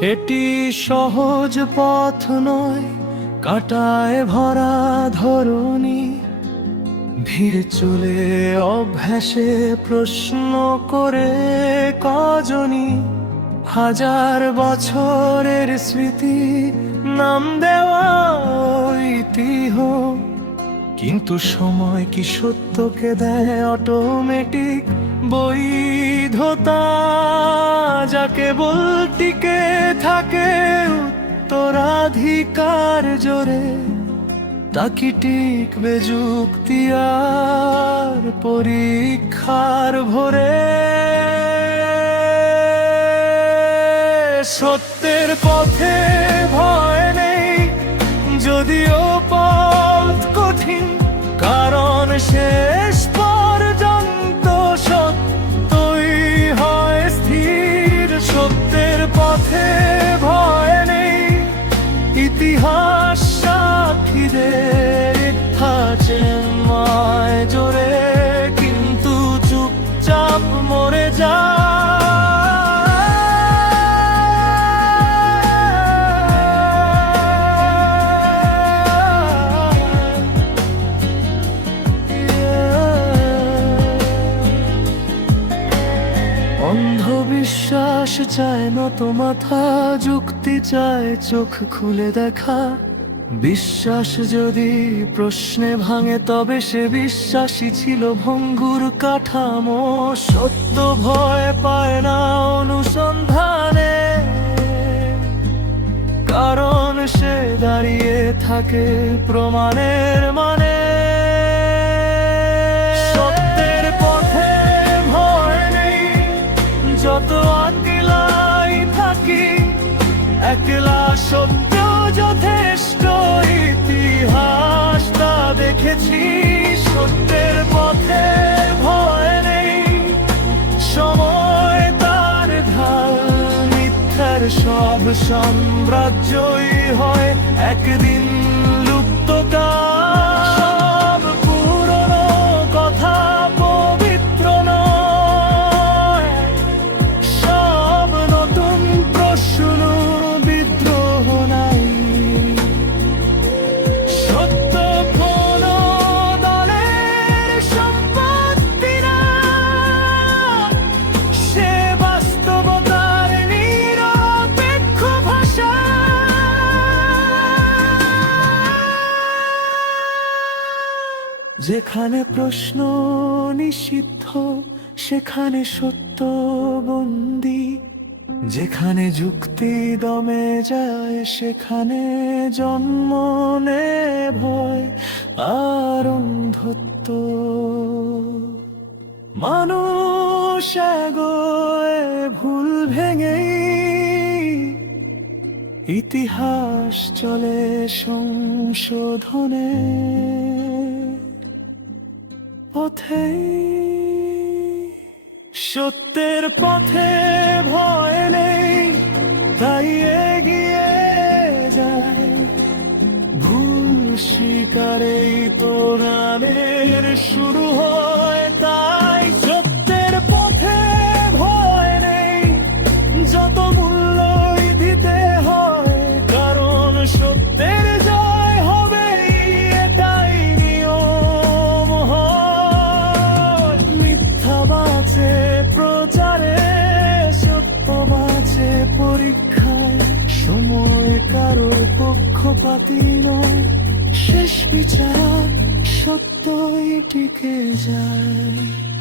এটি সহজ পথ নয়, কাটায় ভরা ধরণী। ভিড় চলে অভ্যাসে প্রশ্ন করে কজনী হাজার বছরের স্মৃতি নাম দেওয়া কিন্তু সময় কি সত্যকে দেয় অটোমেটিক বৈধতা? যাকে থাকে উত্তরাধিকার জোরে, তাকি টিকবে যুক্তি আর পরীক্ষার ভরে। সত্যের পথে ভয় নেই, যদিও পথ কঠিন, কারণ শেষ অন্ধবিশ্বাস চায় নত মাথা, যুক্তি চায় চোখ খুলে দেখা। বিশ্বাস যদি প্রশ্নে ভাঙে, তবে সে বিশ্বাসী ছিল ভঙ্গুর কাঠামো। সত্য ভয় পায় না অনুসন্ধানে, কারণ সে দাঁড়িয়ে থাকে প্রমাণের মানে সব সাম্রাজ্যই হয় একদিন। যেখানে প্রশ্ন নিষিদ্ধ, সেখানে সত্য বন্দি যেখানে যুক্তি দমে যায়, সেখানে জন্ম নে ভয় আর অন্ধত্ব। মানুষ ভুল ভেঙে ইতিহাস চলে সংশোধনে। সত্যের পথে বিচার সত্যই টিকে যায়।